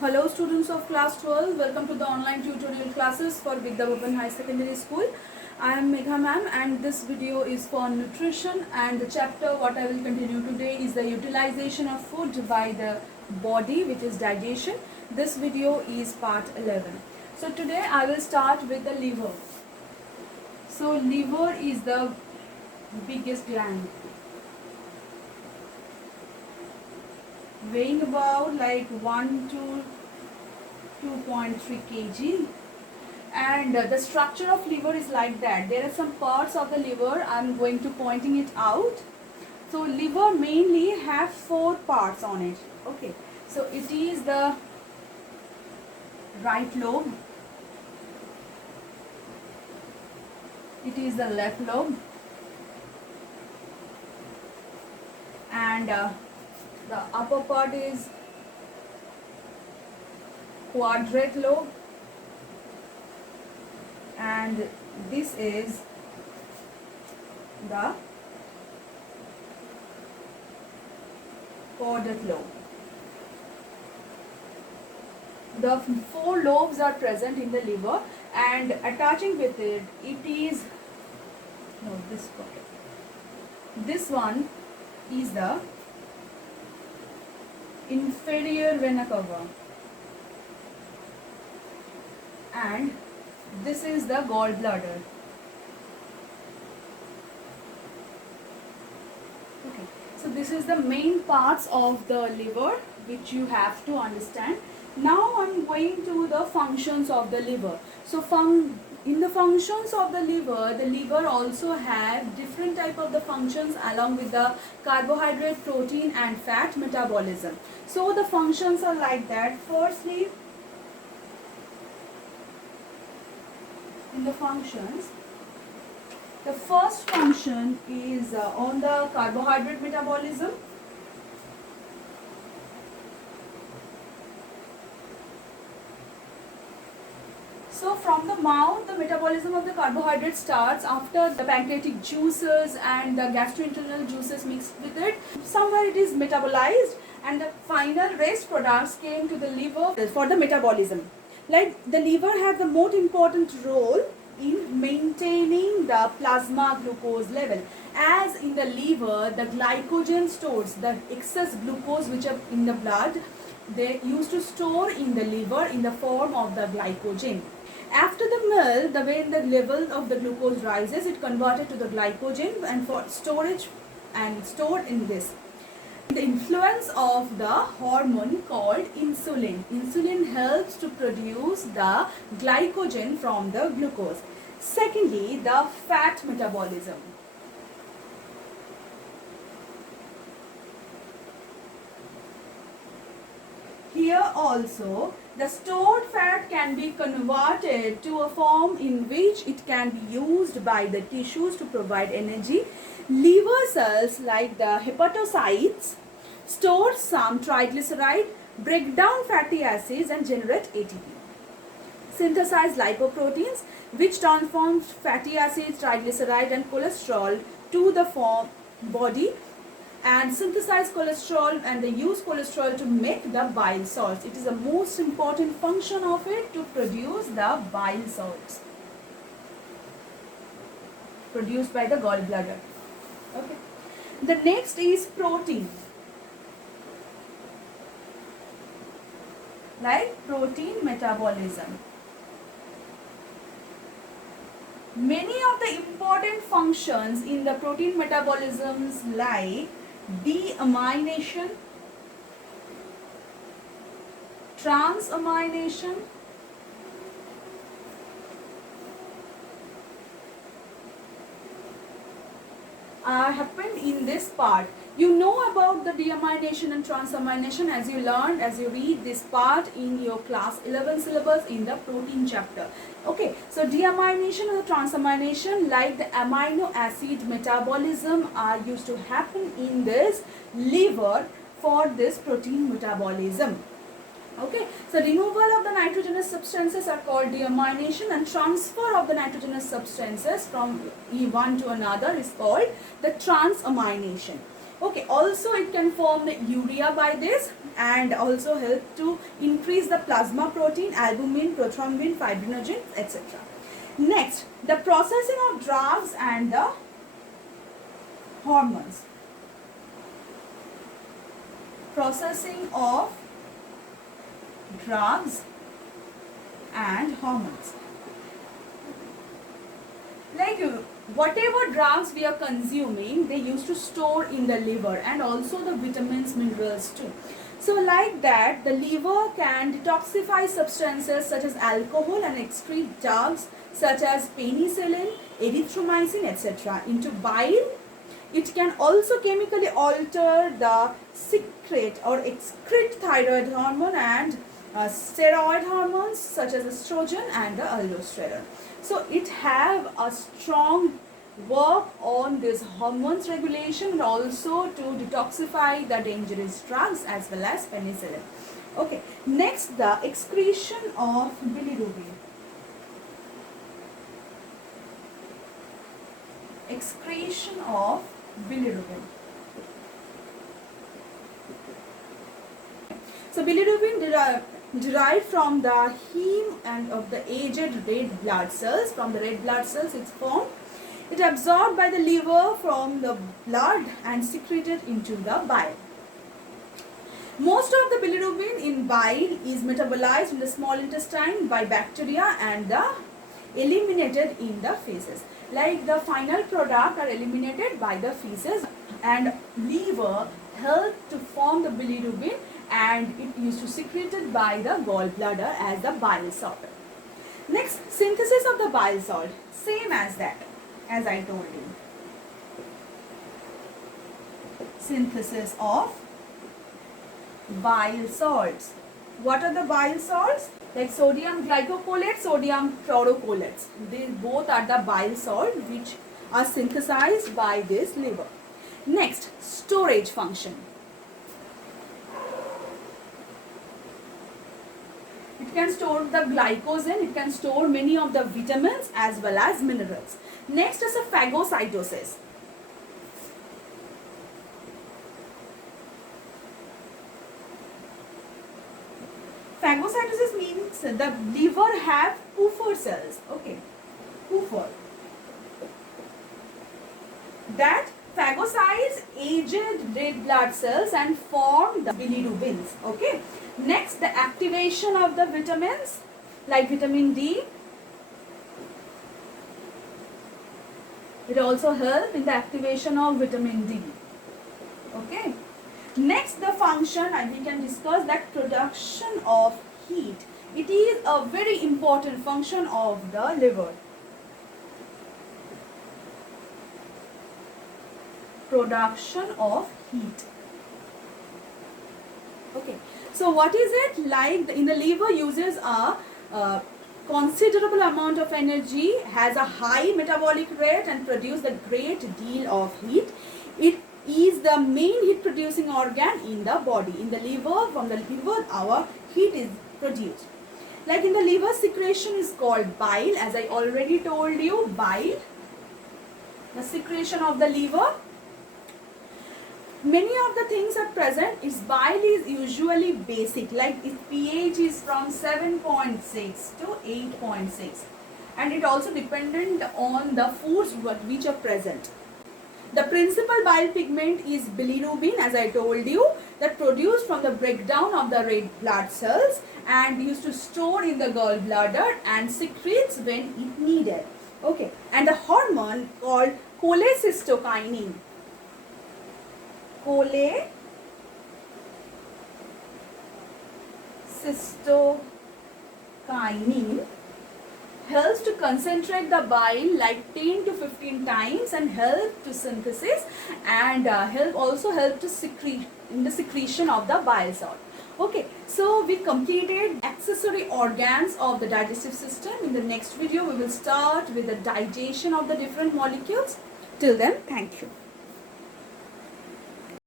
Hello students of class 12, welcome to the online tutorial classes for Vidya Bhavan High Secondary School. I am Megha ma'am and this video is for nutrition, and the chapter what I will continue today is the utilization of food by the body, which is digestion. This video is part 11. So today I will start with the liver. So liver is the biggest gland, weighing about like 1 to 2.3 kg, and the structure of liver is like that. There are some parts of the liver, I'm going to pointing it out. So liver mainly have 4 parts on it. Okay, so it is the right lobe, it is the left lobe, and the upper part is quadrate lobe, and this is the caudate lobe. The 4 lobes are present in the liver, and attaching with it, it is this one is the inferior vena cava, and this is the gallbladder. Okay, so this is the main parts of the liver which you have to understand. Now I'm going to the functions of the liver. So in the functions of the liver also have different type of the functions along with the carbohydrate, protein and fat metabolism. So the functions are like that. Firstly, in the functions, the first function is on the carbohydrate metabolism. So from the mouth, the metabolism of the carbohydrate starts after the pancreatic juices and the gastrointestinal juices mixed with it. Somewhere it is metabolized, and the final waste products came to the liver for the metabolism. Like the liver has the most important role in maintaining the plasma glucose level. As in the liver, the glycogen stores the excess glucose which are in the blood, they used to store in the liver in the form of the glycogen. After the meal, when the level of the glucose rises, it converted to the glycogen and for storage and stored in this. The influence of the hormone called insulin. Insulin helps to produce the glycogen from the glucose. Secondly, the fat metabolism. Here also, the stored fat can be converted to a form in which it can be used by the tissues to provide energy. Liver cells like the hepatocytes store some triglyceride, break down fatty acids and generate ATP. Synthesize lipoproteins which transform fatty acids, triglyceride and cholesterol to the form body, and synthesize cholesterol, and they use cholesterol to make the bile salts. It is the most important function of it to produce the bile salts produced by the gallbladder. Okay. The next is protein. Like protein metabolism. Many of the important functions in the protein metabolisms like deamination, transamination, happened in this part. You know about the deamination and transamination as you learned, as you read this part in your class 11 syllabus in the protein chapter. Okay, so deamination or transamination, like the amino acid metabolism, are used to happen in this liver for this protein metabolism. Okay, so removal of the nitrogenous substances are called deamination, and transfer of the nitrogenous substances from one to another is called the transamination. Okay, also it can form the urea by this, and also help to increase the plasma protein, albumin, prothrombin, fibrinogen, etc. Next, the processing of drugs and the hormones. Processing of drugs and hormones. Like whatever drugs we are consuming, they used to store in the liver, and also the vitamins, minerals too. So like that, the liver can detoxify substances such as alcohol and excrete drugs such as penicillin, erythromycin, etc. into bile. It can also chemically alter the secrete or excrete thyroid hormone and steroid hormones such as estrogen and the aldosterone. So it have a strong work on this hormones regulation and also to detoxify the dangerous drugs as well as penicillin. Okay, next, the excretion of bilirubin. Excretion of bilirubin. So bilirubin derived from the heme and of the aged red blood cells. From the red blood cells it's formed. It absorbed by the liver from the blood and secreted into the bile. Most of the bilirubin in bile is metabolized in the small intestine by bacteria and eliminated in the feces. Like the final product are eliminated by the feces, and liver help to form the bilirubin, and it used to secreted by the gallbladder as the bile salt. Next, synthesis of the bile salt, same as that, as I told you. Synthesis of bile salts. What are the bile salts? Like sodium glycocolates, sodium chlorocolates. These both are the bile salt which are synthesized by this liver. Next, storage function. It can store the glycogen, it can store many of the vitamins as well as minerals. Next is a phagocytosis. Phagocytosis means the liver have Kupffer cells. Okay, Kupffer. That phagocytes aged red blood cells and form the bilirubins. Okay. Next, the activation of the vitamins like vitamin D. It also helps in the activation of vitamin D. Okay. Next, the function, and we can discuss that production of heat. It is a very important function of the liver. Production of heat. Okay. So what is it? Like in the liver uses a considerable amount of energy, has a high metabolic rate and produce a great deal of heat. It is the main heat producing organ in the body. In the liver, from the liver our heat is produced. Like in the liver, secretion is called bile, as I already told you, bile. The secretion of the liver. Many of the things are present. Its bile is usually basic, like its pH is from 7.6 to 8.6, and it also dependent on the foods which are present. The principal bile pigment is bilirubin, as I told you, that produced from the breakdown of the red blood cells and used to store in the gallbladder and secretes when it needed. Okay, and the hormone called cholecystokinin. Cholecystokinin helps to concentrate the bile like 10 to 15 times and help to synthesis and also help to secrete in the secretion of the bile salt. Okay, so we completed accessory organs of the digestive system. In the next video we will start with the digestion of the different molecules. Till then, thank you.